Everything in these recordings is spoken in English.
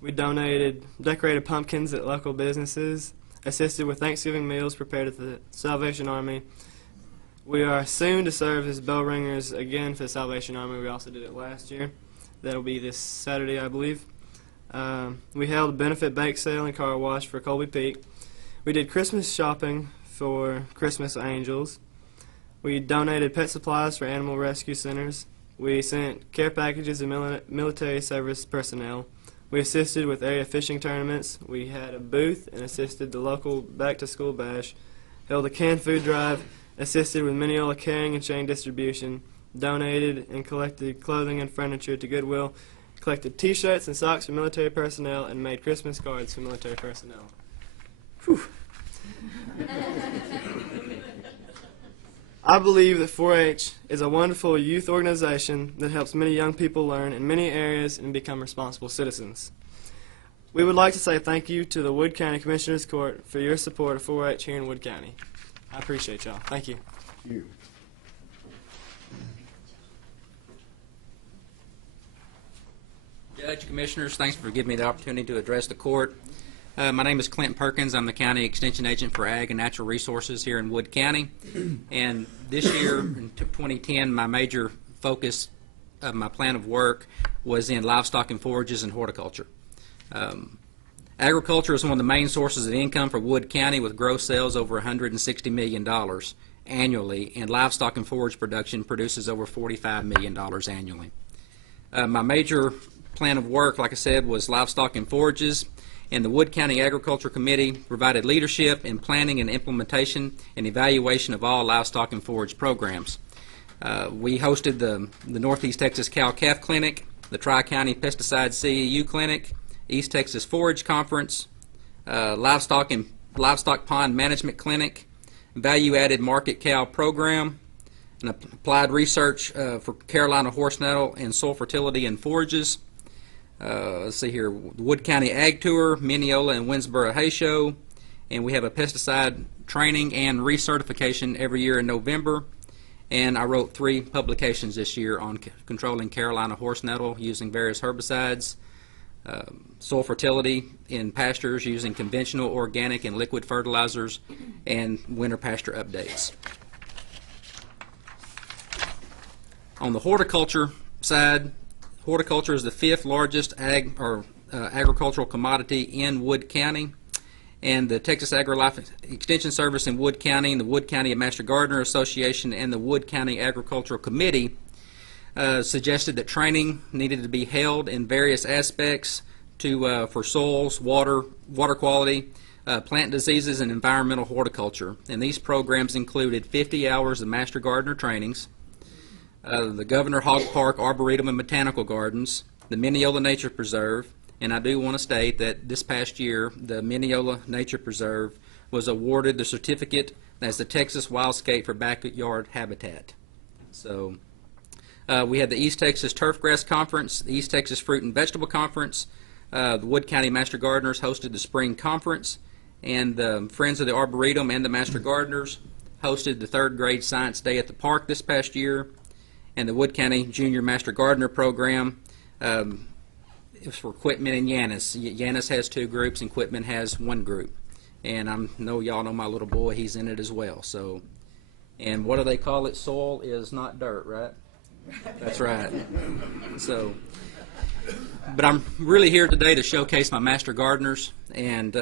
We donated decorated pumpkins at local businesses, assisted with Thanksgiving meals prepared at the Salvation Army. We are soon to serve as bell ringers again for the Salvation Army. We also did it last year. That'll be this Saturday, I believe. We held a benefit bake sale and car wash for Colby Peak. We did Christmas shopping for Christmas Angels. We donated pet supplies for animal rescue centers. We sent care packages to military service personnel. We assisted with area fishing tournaments. We had a booth and assisted the local back-to-school bash. Held a canned food drive. Assisted with Mineola carrying and chain distribution. Donated and collected clothing and furniture to Goodwill. Collected T-shirts and socks for military personnel and made Christmas cards for military personnel. Whew. I believe that 4-H is a wonderful youth organization that helps many young people learn in many areas and become responsible citizens. We would like to say thank you to the Wood County Commissioners Court for your support of 4-H here in Wood County. I appreciate y'all. Thank you. Thank you. Judge, Commissioners, thanks for giving me the opportunity to address the court. My name is Clint Perkins. I'm the County Extension Agent for Ag and Natural Resources here in Wood County. And this year, in 2010, my major focus of my plan of work was in livestock and forages and horticulture. Agriculture is one of the main sources of income for Wood County, with gross sales over $160 million annually, and livestock and forage production produces over $45 million annually. My major plan of work, like I said, was livestock and forages, and the Wood County Agriculture Committee provided leadership in planning and implementation and evaluation of all livestock and forage programs. We hosted the Northeast Texas Cow-Calf Clinic, the Tri-County Pesticide CEU Clinic, East Texas Forage Conference, Livestock Pond Management Clinic, Value-Added Market Cow Program, and applied research for Carolina horse nettle and soil fertility and forages. Let's see here, Wood County Ag Tour, Mineola and Winsboro Hay Show, and we have a pesticide training and recertification every year in November. And I wrote 3 publications this year on controlling Carolina horse nettle using various herbicides, soil fertility in pastures using conventional, organic, and liquid fertilizers, and winter pasture updates. On the horticulture side, horticulture is the 5th largest agricultural commodity in Wood County, and the Texas AgriLife Extension Service in Wood County, and the Wood County Master Gardener Association, and the Wood County Agricultural Committee suggested that training needed to be held in various aspects for soils, water quality, plant diseases, and environmental horticulture. And these programs included 50 hours of Master Gardener trainings, the Governor Hogg Park Arboretum and Botanical Gardens, the Mineola Nature Preserve, and I do want to state that this past year the Mineola Nature Preserve was awarded the certificate as the Texas Wildscape for Backyard Habitat. So we had the East Texas Turfgrass Conference, the East Texas Fruit and Vegetable Conference, the Wood County Master Gardeners hosted the Spring Conference, and the Friends of the Arboretum and the Master Gardeners hosted the 3rd grade Science Day at the Park this past year. And the Wood County Junior Master Gardener Program, it was for Quitman and Yanis. Yanis has 2 groups and Quitman has 1 group. And I know y'all know my little boy, he's in it as well. So, and what do they call it? Soil is not dirt, right? That's right. So, but I'm really here today to showcase my Master Gardeners. And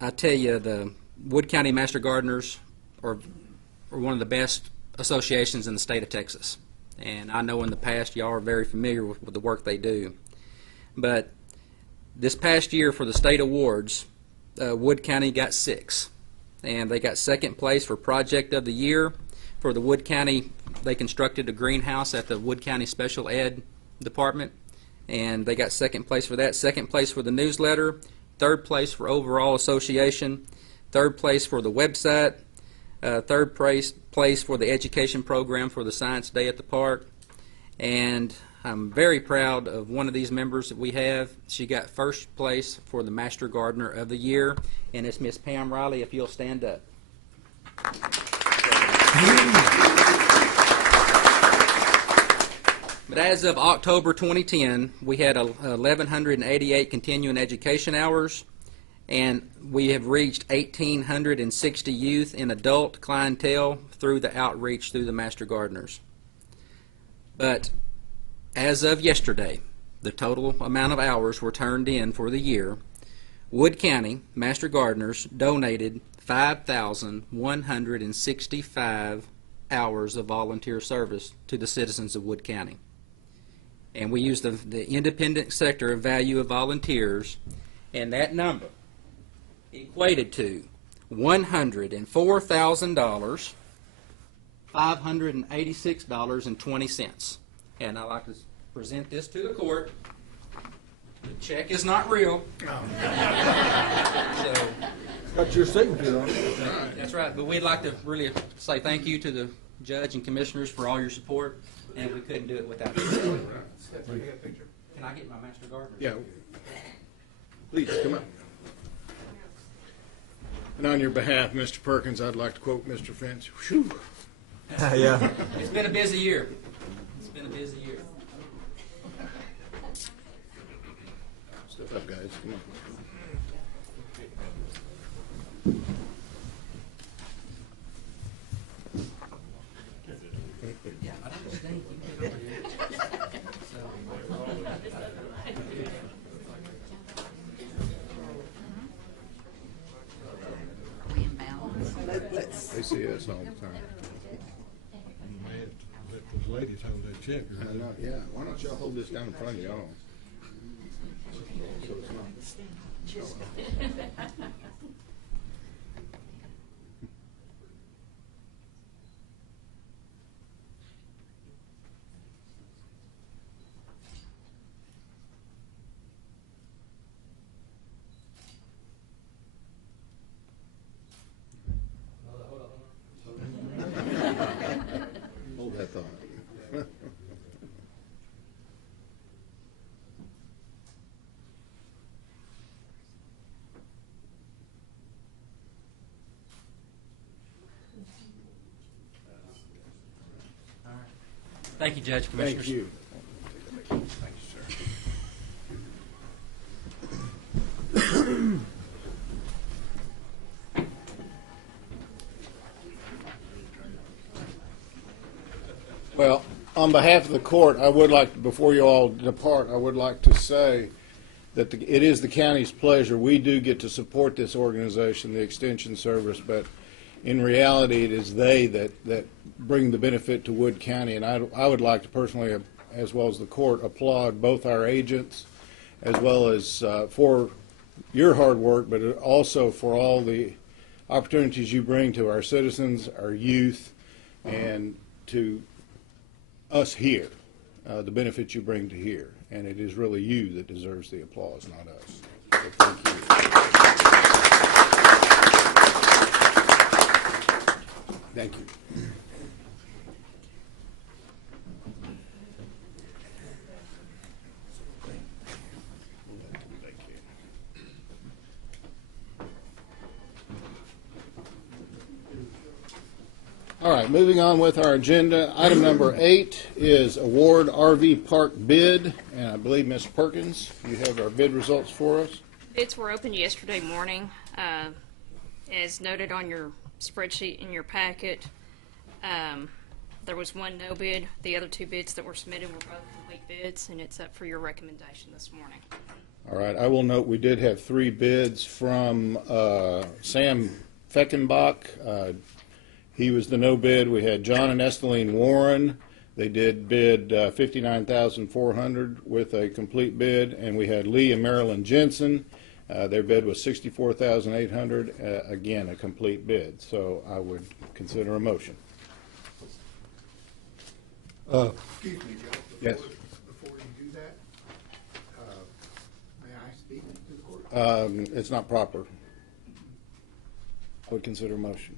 I tell you, the Wood County Master Gardeners are one of the best associations in the state of Texas. And I know in the past y'all are very familiar with the work they do. But this past year for the state awards, Wood County got 6. And they got 2nd place for Project of the Year. For the Wood County, they constructed a greenhouse at the Wood County Special Ed Department. And they got 2nd place for that. 2nd place for the newsletter. 3rd place for overall association. 3rd place for the website. 3rd place for the education program for the Science Day at the Park. And I'm very proud of one of these members that we have. She got 1st place for the Master Gardener of the Year, and it's Miss Pam Riley, if you'll stand up. But as of October 2010, we had 1,188 continuing education hours, and we have reached 1,860 youth and adult clientele through the outreach through the Master Gardeners. But as of yesterday, the total amount of hours were turned in for the year. Wood County Master Gardeners donated 5,165 hours of volunteer service to the citizens of Wood County. And we use the independent sector value of volunteers, and that number equated to $104,000, $586.20. And I'd like to present this to the court. The check is not real. So, Got your signature on it. that's right. But we'd like to really say thank you to the judge and commissioners for all your support, and we couldn't do it without you. Can I get my Master Gardener? Yeah. Please, come up. And on your behalf, Mr. Perkins, I'd like to quote Mr. Finch. Whew. Yeah. It's been a busy year. It's been a busy year. Step up, guys. Come on. Yeah, I don't stink. You can get over here. They see us all the time. Let those ladies hold that check. I know, yeah. Why don't y'all hold this down in front of y'all? So it's not. Hold that thought. Thank you, Judge, Commissioners. Thank you. Thank you, sir. Well, on behalf of the court, I would like, before you all depart, I would like to say that it is the county's pleasure. We do get to support this organization, the Extension Service, but in reality, it is they that bring the benefit to Wood County. And I would like to personally, as well as the court, applaud both our agents as well as for your hard work, but also for all the opportunities you bring to our citizens, our youth, and to us here, the benefits you bring to here. And it is really you that deserves the applause, not us. So thank you. Thank you. All right, moving on with our agenda. Item number 8 is award RV park bid, and I believe Ms. Perkins, you have our bid results for us. Bids were opened yesterday morning. As noted on your spreadsheet in your packet, there was one no bid. The other 2 bids that were submitted were both complete bids, and it's up for your recommendation this morning. All right, I will note we did have 3 bids from Sam Feckenbach. He was the no bid. We had John and Esteline Warren. They did bid $59,400 with a complete bid, and we had Lee and Marilyn Jensen. Their bid was $64,800. Again, a complete bid. So I would consider a motion. Excuse me, Joe. Yes. Before you do that, may I speak to the court? It's not proper. I would consider a motion.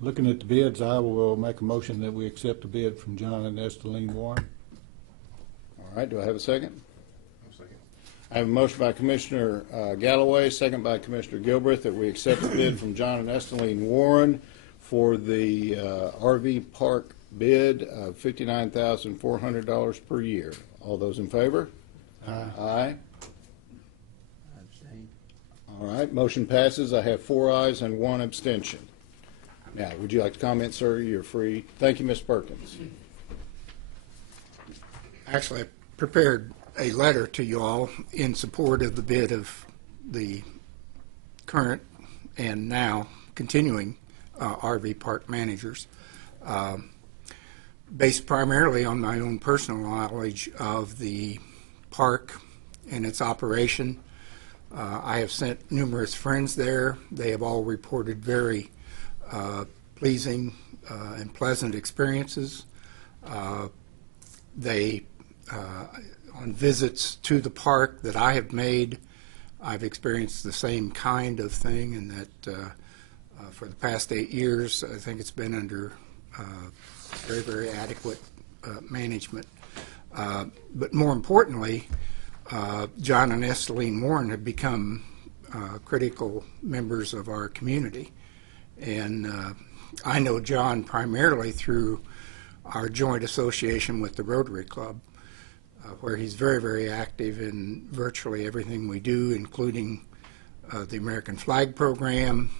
Looking at the bids, I will make a motion that we accept the bid from John and Esteline Warren. All right, do I have a second? I'll second. I have a motion by Commissioner Galloway, second by Commissioner Gilbreth, that we accept the bid from John and Esteline Warren for the RV park bid of $59,400 per year. All those in favor? Aye. Aye. All right, motion passes. I have 4 ayes and 1 abstention. Now, would you like to comment, sir? You're free. Thank you, Ms. Perkins. Actually, I prepared a letter to you all in support of the bid of the current and now continuing RV park managers, based primarily on my own personal knowledge of the park and its operation. I have sent numerous friends there. They have all reported very pleasing and pleasant experiences. On visits to the park that I have made, I've experienced the same kind of thing, and that for the past 8 years, I think it's been under very, very adequate management. But more importantly, John and Esteline Warren have become critical members of our community. And I know John primarily through our joint association with the Rotary Club, where he's very, very active in virtually everything we do, including the American Flag Program,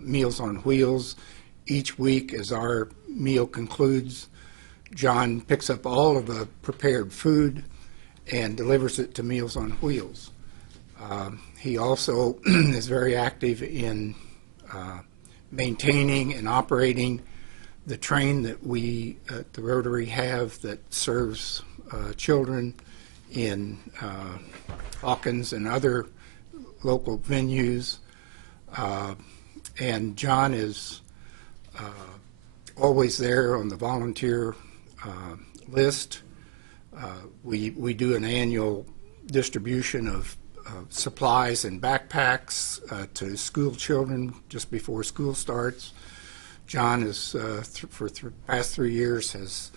Meals on Wheels. Each week as our meal concludes, John picks up all of the prepared food and delivers it to Meals on Wheels. He also is very active in maintaining and operating the train that we at the Rotary have that serves children in Hawkins and other local venues. And John is always there on the volunteer list. We do an annual distribution of supplies and backpacks to school children just before school starts. John is, for the past 3 years, has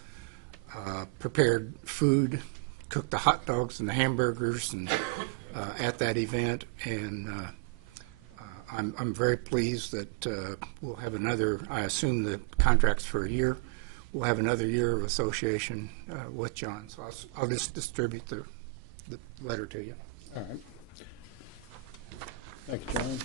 prepared food, cooked the hot dogs and the hamburgers and at that event, and I'm very pleased that we'll have another, I assume the contract's for a year, we'll have another year of association with John. So I'll just distribute the letter to you. All right. Thank you, John.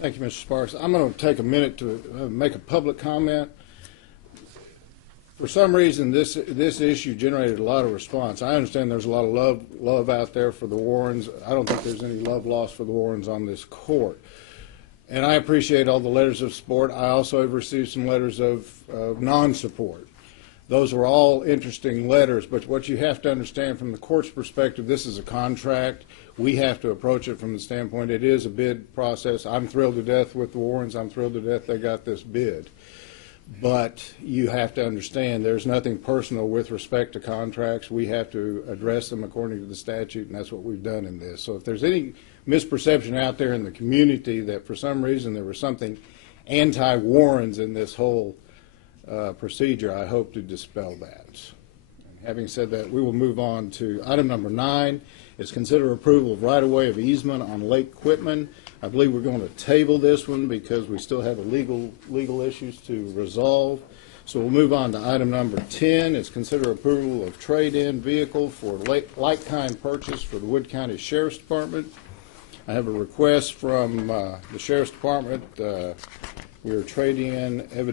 Thank you, Mr. Sparks. I'm going to take a minute to make a public comment. For some reason, this issue generated a lot of response. I understand there's a lot of love out there for the Warrens. I don't think there's any love lost for the Warrens on this court. And I appreciate all the letters of support. I also have received some letters of non-support. Those were all interesting letters, but what you have to understand from the court's perspective, this is a contract. We have to approach it from the standpoint it is a bid process. I'm thrilled to death with the Warrens. I'm thrilled to death they got this bid. But you have to understand there's nothing personal with respect to contracts. We have to address them according to the statute, and that's what we've done in this. So if there's any misperception out there in the community that for some reason there was something anti-Warrens in this whole procedure, I hope to dispel that. And having said that, we will move on to item number 9. Is consider approval of right-of-way of easement on Lake Quitman. I believe we're going to table this one because we still have legal issues to resolve. So we'll move on to item number 10. Is consider approval of trade-in vehicle for like-kind purchase for the Wood County Sheriff's Department. I have a request from the Sheriff's Department. We are trading in evidently